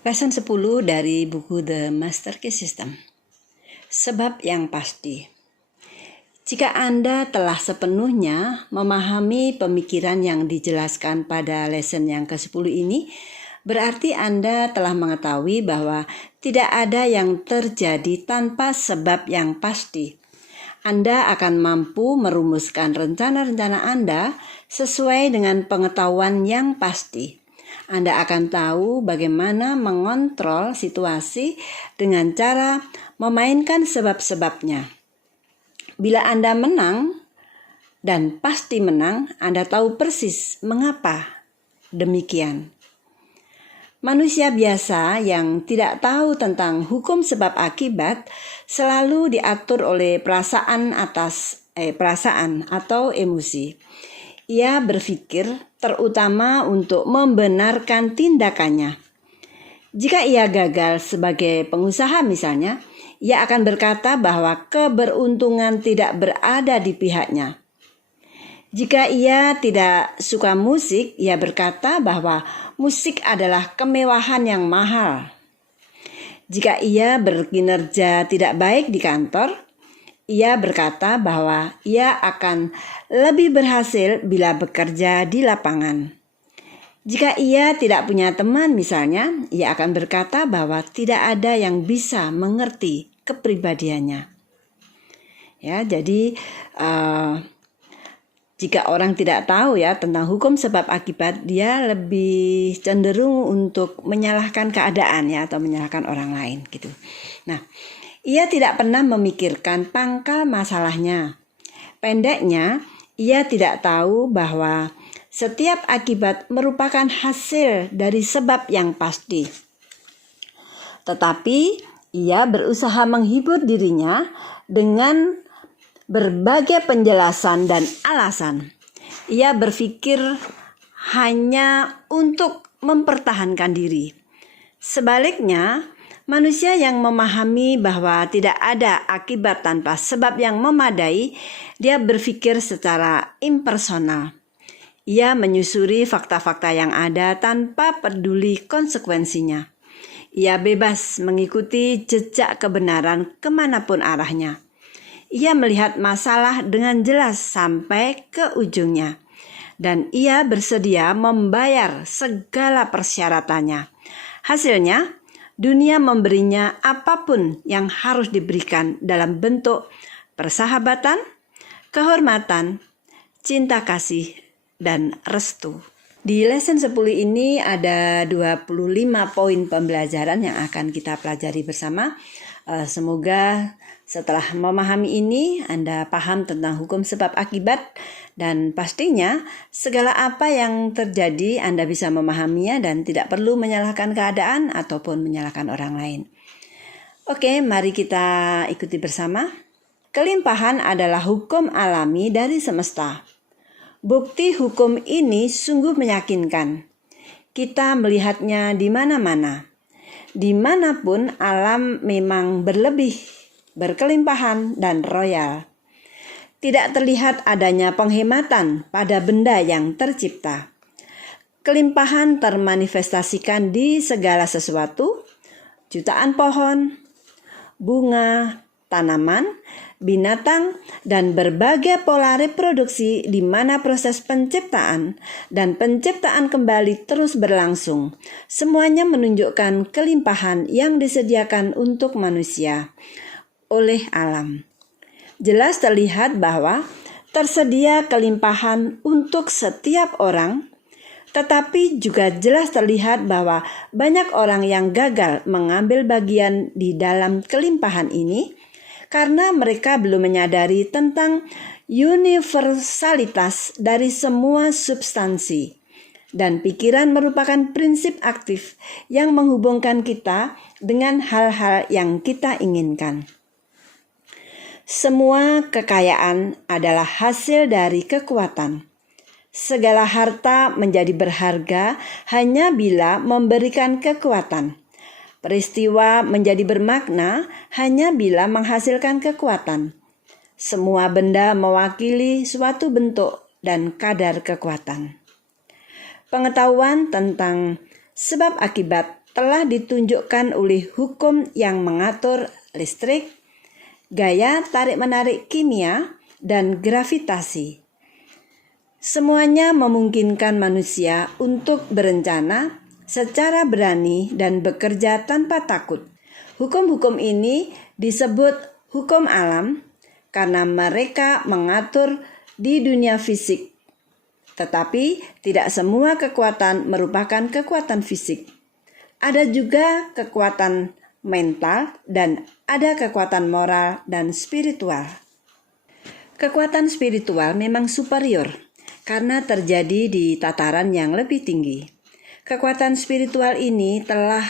Lesson 10 dari buku The Master Key System. Sebab yang pasti. Jika Anda telah sepenuhnya memahami pemikiran yang dijelaskan pada lesson yang ke-10 ini, berarti Anda telah mengetahui bahwa tidak ada yang terjadi tanpa sebab yang pasti. Anda akan mampu merumuskan rencana-rencana Anda sesuai dengan pengetahuan yang pasti. Anda akan tahu bagaimana mengontrol situasi dengan cara memainkan sebab-sebabnya. Bila Anda menang dan pasti menang, Anda tahu persis mengapa demikian. Manusia biasa yang tidak tahu tentang hukum sebab akibat selalu diatur oleh perasaan atau emosi. Ia berpikir terutama untuk membenarkan tindakannya. Jika ia gagal sebagai pengusaha misalnya, ia akan berkata bahwa keberuntungan tidak berada di pihaknya. Jika ia tidak suka musik, ia berkata bahwa musik adalah kemewahan yang mahal. Jika ia berkinerja tidak baik di kantor, ia berkata bahwa ia akan lebih berhasil bila bekerja di lapangan. Jika ia tidak punya teman misalnya, ia akan berkata bahwa tidak ada yang bisa mengerti kepribadiannya. Ya, jadi jika orang tidak tahu ya tentang hukum sebab akibat, dia lebih cenderung untuk menyalahkan keadaan ya atau menyalahkan orang lain gitu. Nah, ia tidak pernah memikirkan pangkal masalahnya. Pendeknya, ia tidak tahu bahwa setiap akibat merupakan hasil dari sebab yang pasti. Tetapi, ia berusaha menghibur dirinya dengan berbagai penjelasan dan alasan. Ia berpikir hanya untuk mempertahankan diri. Sebaliknya, manusia yang memahami bahwa tidak ada akibat tanpa sebab yang memadai, dia berpikir secara impersonal. Ia menyusuri fakta-fakta yang ada tanpa peduli konsekuensinya. Ia bebas mengikuti jejak kebenaran kemanapun arahnya. Ia melihat masalah dengan jelas sampai ke ujungnya. Dan ia bersedia membayar segala persyaratannya. Hasilnya, dunia memberinya apapun yang harus diberikan dalam bentuk persahabatan, kehormatan, cinta kasih, dan restu. Di lesson 10 ini ada 25 poin pembelajaran yang akan kita pelajari bersama. Semoga setelah memahami ini, Anda paham tentang hukum sebab akibat dan pastinya segala apa yang terjadi Anda bisa memahaminya dan tidak perlu menyalahkan keadaan ataupun menyalahkan orang lain. Oke, mari kita ikuti bersama. Kelimpahan adalah hukum alami dari semesta. Bukti hukum ini sungguh meyakinkan. Kita melihatnya di mana-mana. Dimanapun alam memang berkelimpahan dan royal. Tidak terlihat adanya penghematan pada benda yang tercipta. Kelimpahan termanifestasikan di segala sesuatu, jutaan pohon, bunga, tanaman, binatang, dan berbagai pola reproduksi di mana proses penciptaan dan penciptaan kembali terus berlangsung. Semuanya menunjukkan kelimpahan yang disediakan untuk manusia oleh alam. Jelas terlihat bahwa tersedia kelimpahan untuk setiap orang, tetapi juga jelas terlihat bahwa banyak orang yang gagal mengambil bagian di dalam kelimpahan ini karena mereka belum menyadari tentang universalitas dari semua substansi. Dan pikiran merupakan prinsip aktif yang menghubungkan kita dengan hal-hal yang kita inginkan. Semua kekayaan adalah hasil dari kekuatan. Segala harta menjadi berharga hanya bila memberikan kekuatan. Peristiwa menjadi bermakna hanya bila menghasilkan kekuatan. Semua benda mewakili suatu bentuk dan kadar kekuatan. Pengetahuan tentang Sebab akibat telah ditunjukkan oleh hukum yang mengatur listrik, gaya tarik-menarik kimia, dan gravitasi. Semuanya memungkinkan manusia untuk berencana secara berani dan bekerja tanpa takut. Hukum-hukum ini disebut hukum alam karena mereka mengatur di dunia fisik. Tetapi tidak semua kekuatan merupakan kekuatan fisik. Ada juga kekuatan mental dan ada kekuatan moral dan spiritual. Kekuatan spiritual memang superior karena terjadi di tataran yang lebih tinggi. Kekuatan spiritual ini telah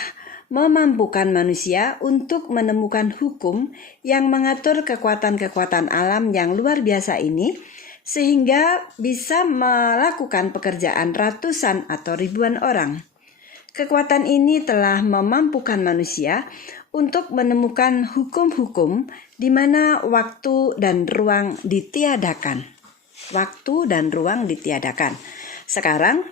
memampukan manusia untuk menemukan hukum yang mengatur kekuatan-kekuatan alam yang luar biasa ini, sehingga bisa melakukan pekerjaan ratusan atau ribuan orang. Kekuatan ini telah memampukan manusia untuk menemukan hukum-hukum di mana waktu dan ruang ditiadakan. Waktu dan ruang ditiadakan. Sekarang,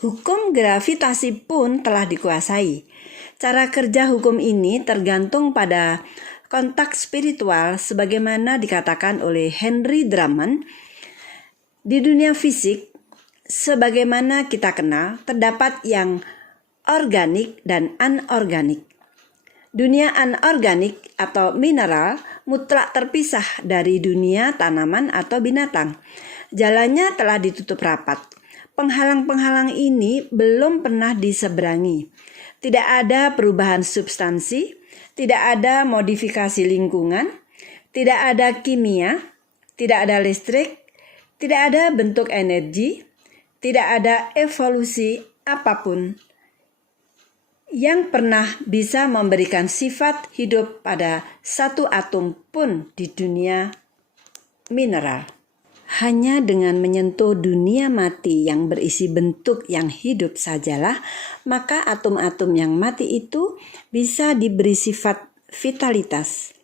hukum gravitasi pun telah dikuasai. Cara kerja hukum ini tergantung pada kontak spiritual sebagaimana dikatakan oleh Henry Drummond. Di dunia fisik, sebagaimana kita kenal, terdapat yang organik dan anorganik. Dunia anorganik atau mineral mutlak terpisah dari dunia tanaman atau binatang. Jalannya telah ditutup rapat. Penghalang-penghalang ini belum pernah diseberangi. Tidak ada perubahan substansi, tidak ada modifikasi lingkungan, tidak ada kimia, tidak ada listrik, tidak ada bentuk energi, tidak ada evolusi apapun yang pernah bisa memberikan sifat hidup pada satu atom pun di dunia mineral. Hanya dengan menyentuh dunia mati yang berisi bentuk yang hidup sajalah, maka atom-atom yang mati itu bisa diberi sifat vitalitas.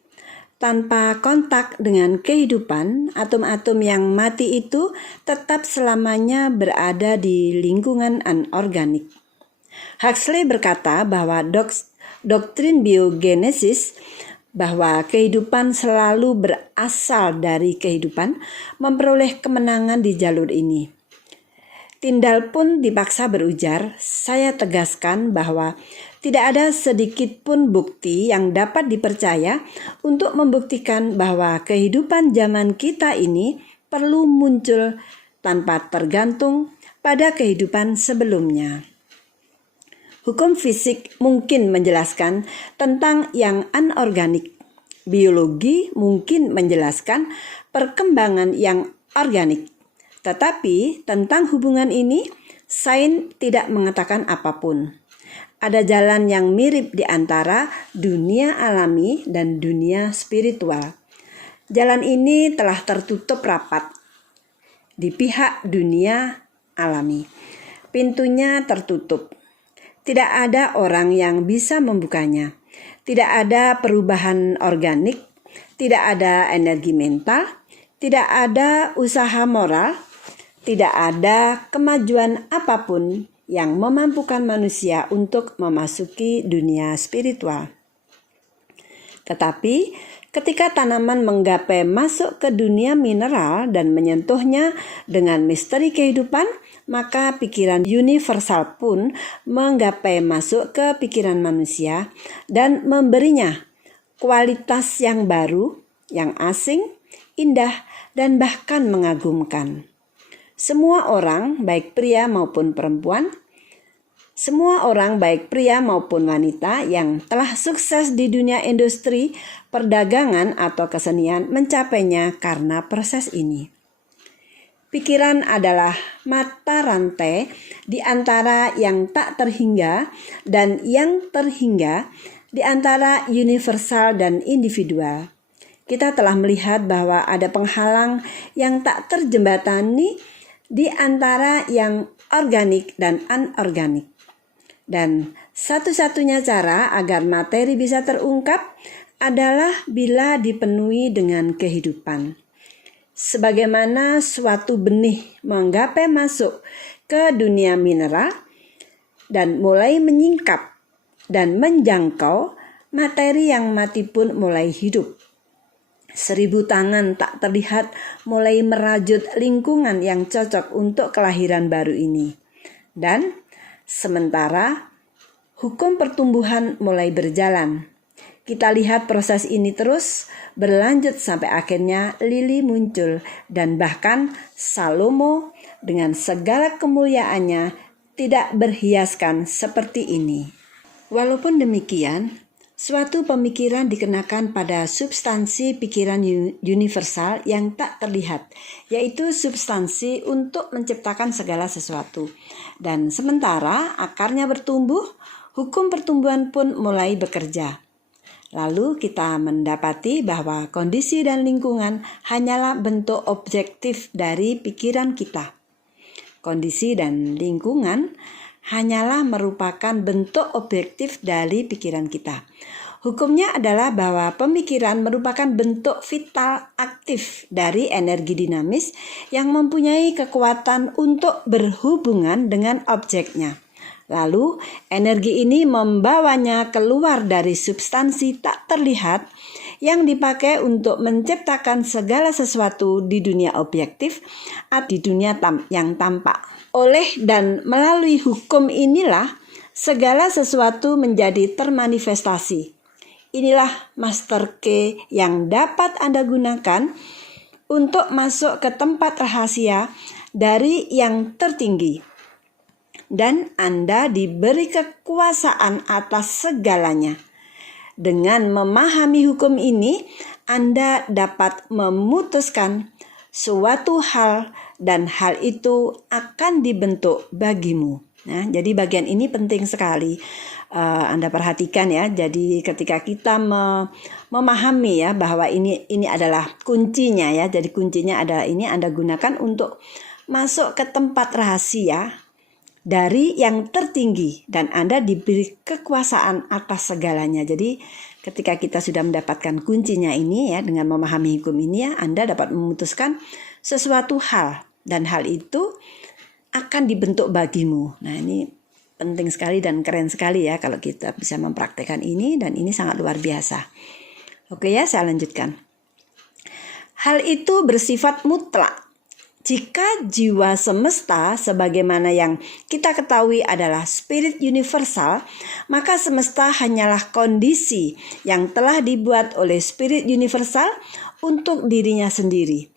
Tanpa kontak dengan kehidupan, atom-atom yang mati itu tetap selamanya berada di lingkungan anorganik. Huxley berkata bahwa doktrin biogenesis, bahwa kehidupan selalu berasal dari kehidupan, memperoleh kemenangan di jalur ini. Tyndall pun dipaksa berujar, "Saya tegaskan bahwa tidak ada sedikit pun bukti yang dapat dipercaya untuk membuktikan bahwa kehidupan zaman kita ini perlu muncul tanpa tergantung pada kehidupan sebelumnya." Hukum fisik mungkin menjelaskan tentang yang anorganik. Biologi mungkin menjelaskan perkembangan yang organik. Tetapi tentang hubungan ini, sains tidak mengatakan apapun. Ada jalan yang mirip di antara dunia alami dan dunia spiritual. Jalan ini telah tertutup rapat di pihak dunia alami. Pintunya tertutup. Tidak ada orang yang bisa membukanya. Tidak ada perubahan organik, tidak ada energi mental, tidak ada usaha moral, tidak ada kemajuan apapun yang memampukan manusia untuk memasuki dunia spiritual. Tetapi ketika tanaman menggapai masuk ke dunia mineral dan menyentuhnya dengan misteri kehidupan, maka pikiran universal pun menggapai masuk ke pikiran manusia dan memberinya kualitas yang baru, yang asing, indah, dan bahkan mengagumkan. Semua orang, baik pria maupun perempuan, semua orang baik pria maupun wanita yang telah sukses di dunia industri, perdagangan, atau kesenian mencapainya karena proses ini. Pikiran adalah mata rantai di antara yang tak terhingga dan yang terhingga, di antara universal dan individual. Kita telah melihat bahwa ada penghalang yang tak terjembatani di antara yang organik dan anorganik. Dan satu-satunya cara agar materi bisa terungkap adalah bila dipenuhi dengan kehidupan. Sebagaimana suatu benih menggapai masuk ke dunia mineral, dan mulai menyingkap dan menjangkau materi yang mati pun mulai hidup. 1000 tangan tak terlihat mulai merajut lingkungan yang cocok untuk kelahiran baru ini. Dan sementara hukum pertumbuhan mulai berjalan. Kita lihat proses ini terus berlanjut sampai akhirnya lili muncul dan bahkan Salomo dengan segala kemuliaannya tidak berhiaskan seperti ini. Walaupun demikian, suatu pemikiran dikenakan pada substansi pikiran universal yang tak terlihat, yaitu substansi untuk menciptakan segala sesuatu. Dan sementara akarnya bertumbuh, hukum pertumbuhan pun mulai bekerja. Lalu kita mendapati bahwa kondisi dan lingkungan hanyalah bentuk objektif dari pikiran kita. Kondisi dan lingkungan hanyalah merupakan bentuk objektif dari pikiran kita. Hukumnya adalah bahwa pemikiran merupakan bentuk vital aktif dari energi dinamis yang mempunyai kekuatan untuk berhubungan dengan objeknya. Lalu energi ini membawanya keluar dari substansi tak terlihat yang dipakai untuk menciptakan segala sesuatu di dunia objektif atau di dunia yang tampak. Oleh dan melalui hukum inilah segala sesuatu menjadi termanifestasi. Inilah master key yang dapat Anda gunakan untuk masuk ke tempat rahasia dari yang tertinggi. Dan Anda diberi kekuasaan atas segalanya. Dengan memahami hukum ini, Anda dapat memutuskan suatu hal dan hal itu akan dibentuk bagimu. Nah, jadi bagian ini penting sekali. Anda perhatikan ya. Jadi ketika kita memahami ya bahwa ini adalah kuncinya ya. Jadi kuncinya adalah ini Anda gunakan untuk masuk ke tempat rahasia dari yang tertinggi dan Anda diberi kekuasaan atas segalanya. Jadi ketika kita sudah mendapatkan kuncinya ini ya, dengan memahami hukum ini ya, Anda dapat memutuskan sesuatu hal dan hal itu akan dibentuk bagimu. Nah, ini penting sekali dan keren sekali ya kalau kita bisa mempraktekkan ini, dan ini sangat luar biasa. Oke ya, saya lanjutkan. Hal itu bersifat mutlak. Jika jiwa semesta sebagaimana yang kita ketahui adalah spirit universal, maka semesta hanyalah kondisi yang telah dibuat oleh spirit universal untuk dirinya sendiri.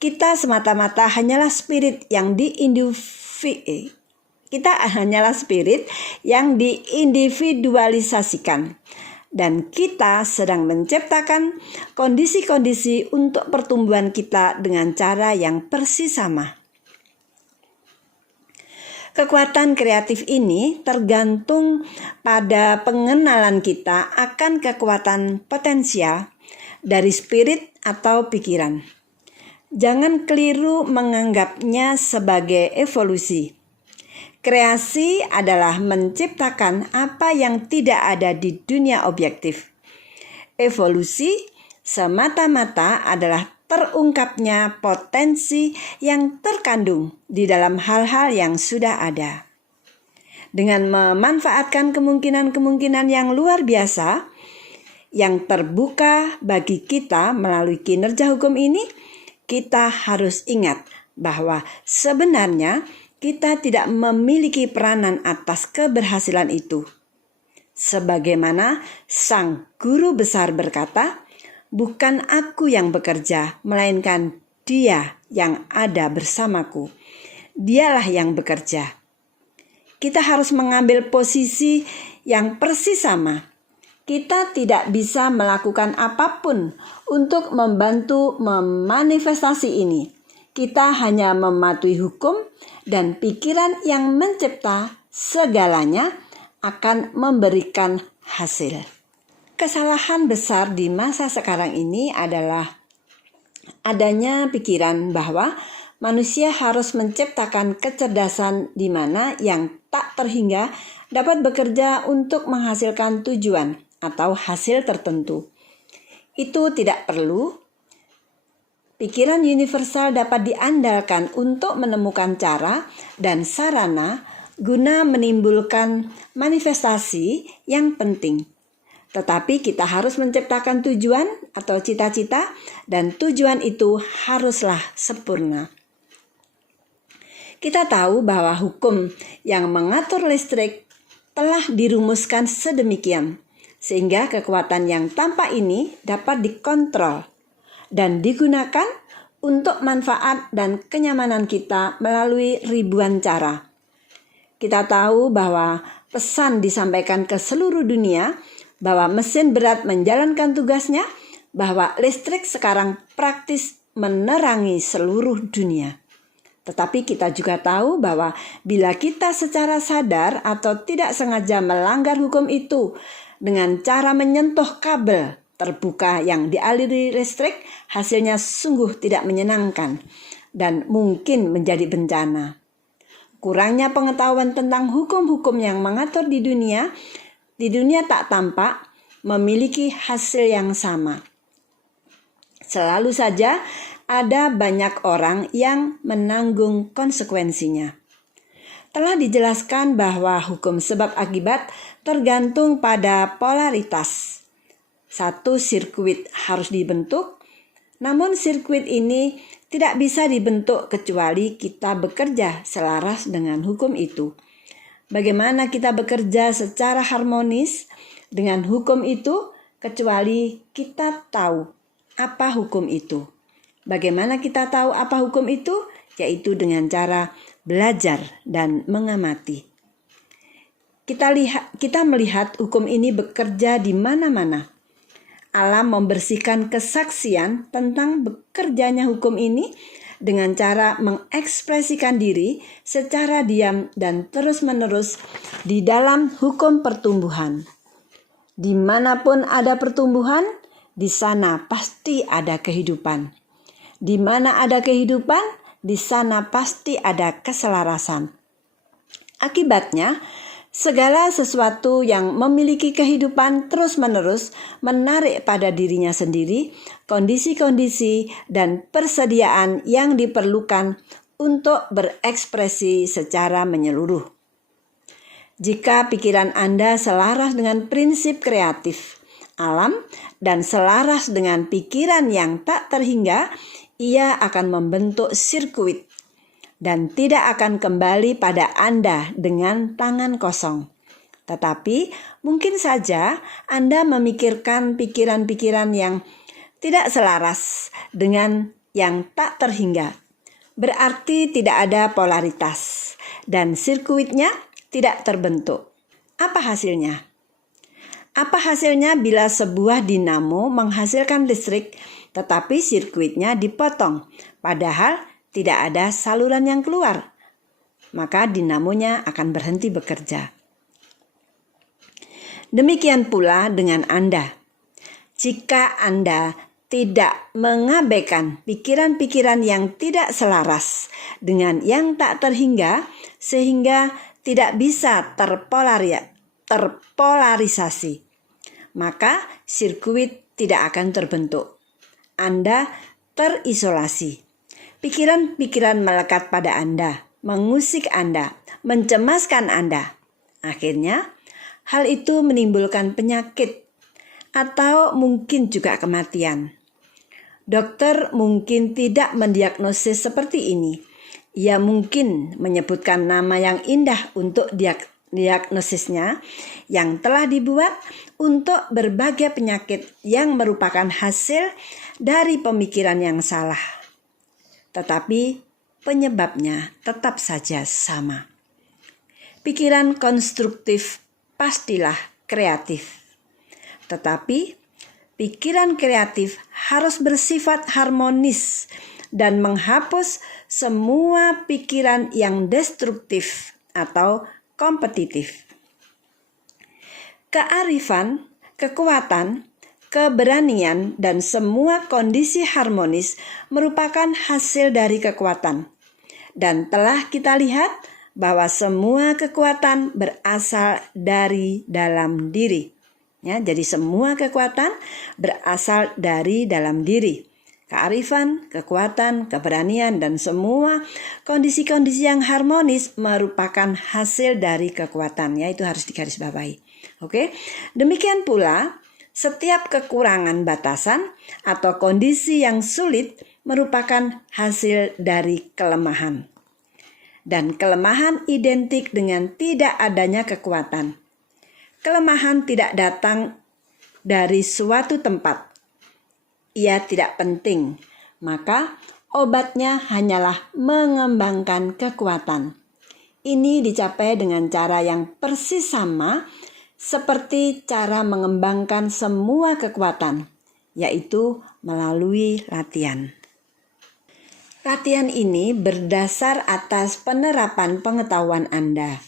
Kita semata-mata hanyalah spirit yang diindividualisasikan. Dan kita sedang menciptakan kondisi-kondisi untuk pertumbuhan kita dengan cara yang persis sama. Kekuatan kreatif ini tergantung pada pengenalan kita akan kekuatan potensial dari spirit atau pikiran. Jangan keliru menganggapnya sebagai evolusi. Kreasi adalah menciptakan apa yang tidak ada di dunia objektif. Evolusi semata-mata adalah terungkapnya potensi yang terkandung di dalam hal-hal yang sudah ada. Dengan memanfaatkan kemungkinan-kemungkinan yang luar biasa yang terbuka bagi kita melalui kinerja hukum ini, kita harus ingat bahwa sebenarnya kita tidak memiliki peranan atas keberhasilan itu. Sebagaimana sang guru besar berkata, "Bukan aku yang bekerja, melainkan Dia yang ada bersamaku. Dialah yang bekerja." Kita harus mengambil posisi yang persis sama. Kita tidak bisa melakukan apapun untuk membantu memanifestasi ini. Kita hanya mematuhi hukum, dan pikiran yang mencipta segalanya akan memberikan hasil. Kesalahan besar di masa sekarang ini adalah adanya pikiran bahwa manusia harus menciptakan kecerdasan di mana yang tak terhingga dapat bekerja untuk menghasilkan tujuan atau hasil tertentu. Itu tidak perlu. Pikiran universal dapat diandalkan untuk menemukan cara dan sarana guna menimbulkan manifestasi yang penting. Tetapi kita harus menciptakan tujuan atau cita-cita, dan tujuan itu haruslah sempurna. Kita tahu bahwa hukum yang mengatur listrik telah dirumuskan sedemikian, sehingga kekuatan yang tampak ini dapat dikontrol dan digunakan untuk manfaat dan kenyamanan kita melalui ribuan cara. Kita tahu bahwa pesan disampaikan ke seluruh dunia bahwa mesin berat menjalankan tugasnya, bahwa listrik sekarang praktis menerangi seluruh dunia. Tetapi kita juga tahu bahwa bila kita secara sadar atau tidak sengaja melanggar hukum itu dengan cara menyentuh kabel terbuka yang dialiri listrik, hasilnya sungguh tidak menyenangkan dan mungkin menjadi bencana. Kurangnya pengetahuan tentang hukum-hukum yang mengatur di dunia tak tampak memiliki hasil yang sama. Selalu saja ada banyak orang yang menanggung konsekuensinya. Telah dijelaskan bahwa hukum sebab akibat tergantung pada polaritas. Satu sirkuit harus dibentuk, namun sirkuit ini tidak bisa dibentuk kecuali kita bekerja selaras dengan hukum itu. Bagaimana kita bekerja secara harmonis dengan hukum itu kecuali kita tahu apa hukum itu. Bagaimana kita tahu apa hukum itu? Yaitu dengan cara belajar dan mengamati. Kita melihat hukum ini bekerja di mana-mana. Alam membersihkan kesaksian tentang bekerjanya hukum ini dengan cara mengekspresikan diri secara diam dan terus-menerus di dalam hukum pertumbuhan. Dimanapun ada pertumbuhan, di sana pasti ada kehidupan. Di mana ada kehidupan, di sana pasti ada keselarasan. Akibatnya, segala sesuatu yang memiliki kehidupan terus-menerus menarik pada dirinya sendiri kondisi-kondisi dan persediaan yang diperlukan untuk berekspresi secara menyeluruh. Jika pikiran Anda selaras dengan prinsip kreatif alam dan selaras dengan pikiran yang tak terhingga, ia akan membentuk sirkuit dan tidak akan kembali pada Anda dengan tangan kosong. Tetapi mungkin saja Anda memikirkan pikiran-pikiran yang tidak selaras dengan yang tak terhingga. Berarti tidak ada polaritas dan sirkuitnya tidak terbentuk. Apa hasilnya? Apa hasilnya bila sebuah dinamo menghasilkan listrik tetapi sirkuitnya dipotong, padahal tidak ada saluran yang keluar? Maka dinamonya akan berhenti bekerja. Demikian pula dengan Anda. Jika Anda tidak mengabaikan pikiran-pikiran yang tidak selaras dengan yang tak terhingga, sehingga tidak bisa terpolarisasi, maka sirkuit tidak akan terbentuk. Anda terisolasi. Pikiran-pikiran melekat pada Anda, mengusik Anda, mencemaskan Anda. Akhirnya, hal itu menimbulkan penyakit atau mungkin juga kematian. Dokter mungkin tidak mendiagnosis seperti ini. Ia mungkin menyebutkan nama yang indah untuk diagnosisnya yang telah dibuat untuk berbagai penyakit yang merupakan hasil dari pemikiran yang salah. Tetapi penyebabnya tetap saja sama. Pikiran konstruktif pastilah kreatif. Tetapi pikiran kreatif harus bersifat harmonis dan menghapus semua pikiran yang destruktif atau kompetitif. Kearifan, kekuatan, keberanian, dan semua kondisi harmonis merupakan hasil dari kekuatan. Dan telah kita lihat bahwa semua kekuatan berasal dari dalam diri. Ya, jadi semua kekuatan berasal dari dalam diri. Kearifan, kekuatan, keberanian, dan semua kondisi-kondisi yang harmonis merupakan hasil dari kekuatan, yaitu harus digarisbawahi. Oke, demikian pula setiap kekurangan batasan atau kondisi yang sulit merupakan hasil dari kelemahan. Dan kelemahan identik dengan tidak adanya kekuatan. Kelemahan tidak datang dari suatu tempat. Ia tidak penting, maka obatnya hanyalah mengembangkan kekuatan. Ini dicapai dengan cara yang persis sama seperti cara mengembangkan semua kekuatan, yaitu melalui latihan. Latihan ini berdasar atas penerapan pengetahuan Anda.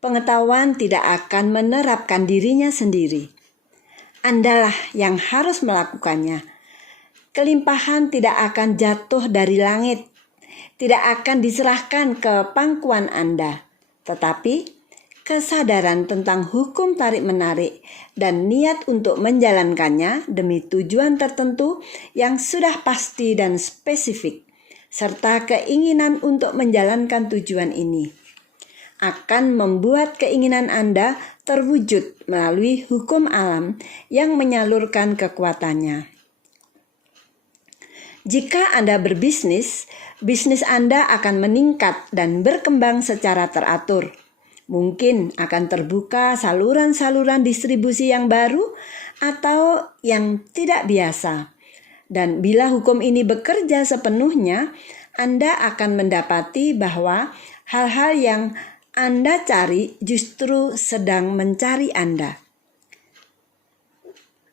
Pengetahuan tidak akan menerapkan dirinya sendiri. Andalah yang harus melakukannya. Kelimpahan tidak akan jatuh dari langit, tidak akan diserahkan ke pangkuan Anda, tetapi kesadaran tentang hukum tarik-menarik dan niat untuk menjalankannya demi tujuan tertentu yang sudah pasti dan spesifik, serta keinginan untuk menjalankan tujuan ini, akan membuat keinginan Anda terwujud melalui hukum alam yang menyalurkan kekuatannya. Jika Anda berbisnis, bisnis Anda akan meningkat dan berkembang secara teratur. Mungkin akan terbuka saluran-saluran distribusi yang baru atau yang tidak biasa. Dan bila hukum ini bekerja sepenuhnya, Anda akan mendapati bahwa hal-hal yang Anda cari justru sedang mencari Anda.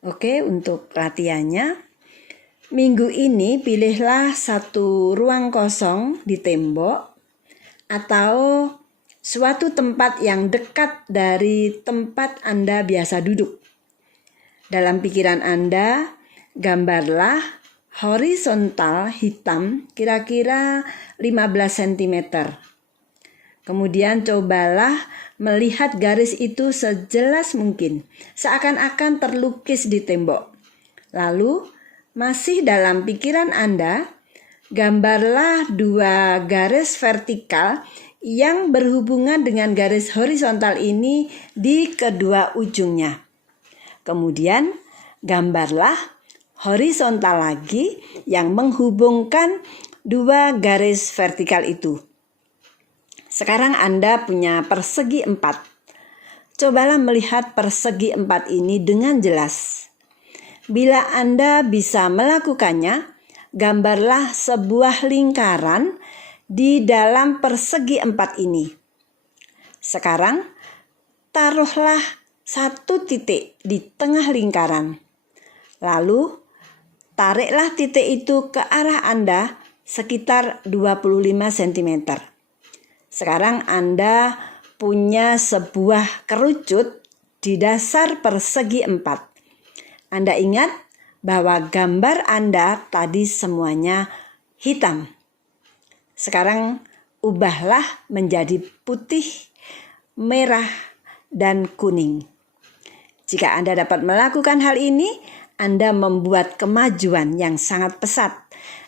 Oke, untuk latihannya, minggu ini pilihlah satu ruang kosong di tembok atau suatu tempat yang dekat dari tempat Anda biasa duduk. Dalam pikiran Anda, gambarlah horizontal hitam kira-kira 15 cm. Kemudian cobalah melihat garis itu sejelas mungkin, seakan-akan terlukis di tembok. Lalu, masih dalam pikiran Anda, gambarlah dua garis vertikal yang berhubungan dengan garis horizontal ini di kedua ujungnya. Kemudian, gambarlah horizontal lagi yang menghubungkan dua garis vertikal itu. Sekarang Anda punya persegi 4. Cobalah melihat persegi 4 ini dengan jelas. Bila Anda bisa melakukannya, gambarlah sebuah lingkaran di dalam persegi 4 ini. Sekarang, taruhlah satu titik di tengah lingkaran. Lalu, tariklah titik itu ke arah Anda sekitar 25 cm. Sekarang Anda punya sebuah kerucut di dasar persegi 4. Anda ingat bahwa gambar Anda tadi semuanya hitam. Sekarang ubahlah menjadi putih, merah, dan kuning. Jika Anda dapat melakukan hal ini, Anda membuat kemajuan yang sangat pesat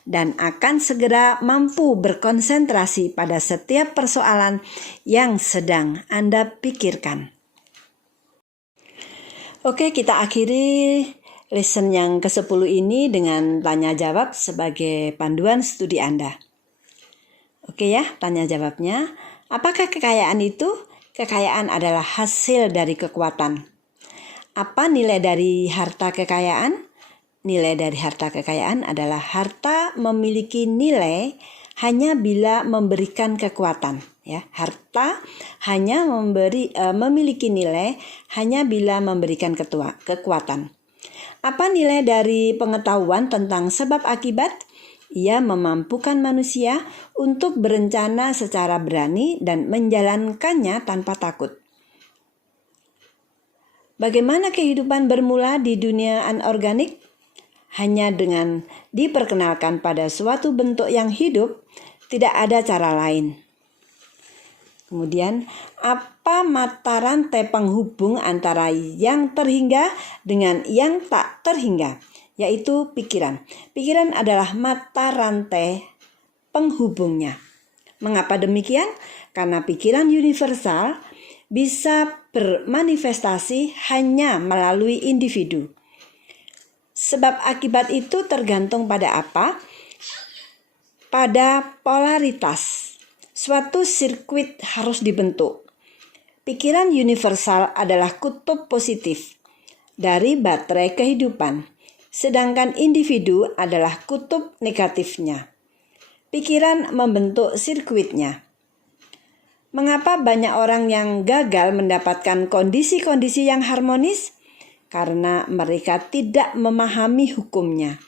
dan akan segera mampu berkonsentrasi pada setiap persoalan yang sedang Anda pikirkan. Oke, kita akhiri lesson yang ke-10 ini dengan tanya jawab sebagai panduan studi Anda. Oke ya, tanya jawabnya. Apakah kekayaan itu? Kekayaan adalah hasil dari kekuatan. Apa nilai dari harta kekayaan? Nilai dari harta kekayaan adalah harta memiliki nilai hanya bila memberikan kekuatan. Ya, harta hanya memiliki nilai hanya bila memberikan kekuatan. Apa nilai dari pengetahuan tentang sebab akibat? Ia memampukan manusia untuk berencana secara berani dan menjalankannya tanpa takut. Bagaimana kehidupan bermula di dunia anorganik? Hanya dengan diperkenalkan pada suatu bentuk yang hidup, tidak ada cara lain. Kemudian, apa mata rantai penghubung antara yang terhingga dengan yang tak terhingga? yaitu pikiran. Pikiran adalah mata rantai penghubungnya. Mengapa demikian? Karena pikiran universal bisa bermanifestasi hanya melalui individu. Sebab akibat itu tergantung pada apa? Pada polaritas. Suatu sirkuit harus dibentuk. Pikiran universal adalah kutub positif dari baterai kehidupan, sedangkan individu adalah kutub negatifnya. Pikiran membentuk sirkuitnya. Mengapa banyak orang yang gagal mendapatkan kondisi-kondisi yang harmonis? Karena mereka tidak memahami hukumnya.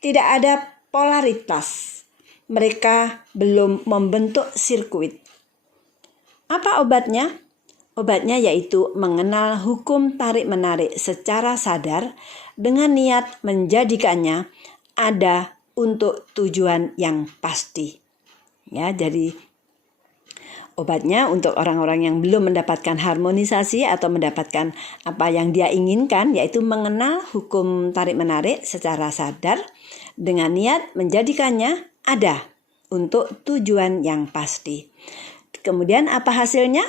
Tidak ada polaritas. Mereka belum membentuk sirkuit. Apa obatnya? Obatnya yaitu mengenal hukum tarik-menarik secara sadar dengan niat menjadikannya ada untuk tujuan yang pasti. Ya, jadi obatnya untuk orang-orang yang belum mendapatkan harmonisasi atau mendapatkan apa yang dia inginkan, yaitu mengenal hukum tarik-menarik secara sadar dengan niat menjadikannya ada untuk tujuan yang pasti. Kemudian apa hasilnya?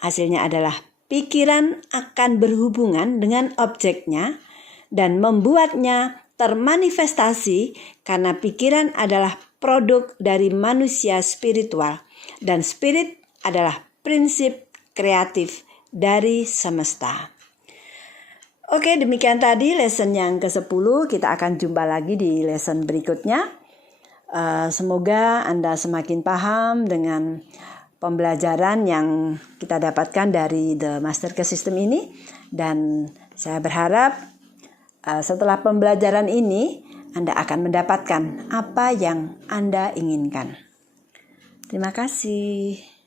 Hasilnya adalah pikiran akan berhubungan dengan objeknya dan membuatnya termanifestasi karena pikiran adalah produk dari manusia spiritual dan spirit adalah prinsip kreatif dari semesta. Oke, demikian tadi lesson yang ke-10. Kita akan jumpa lagi di lesson berikutnya. Semoga Anda semakin paham dengan pembelajaran yang kita dapatkan dari The Masterclass System ini, dan saya berharap setelah pembelajaran ini Anda akan mendapatkan apa yang Anda inginkan. Terima kasih.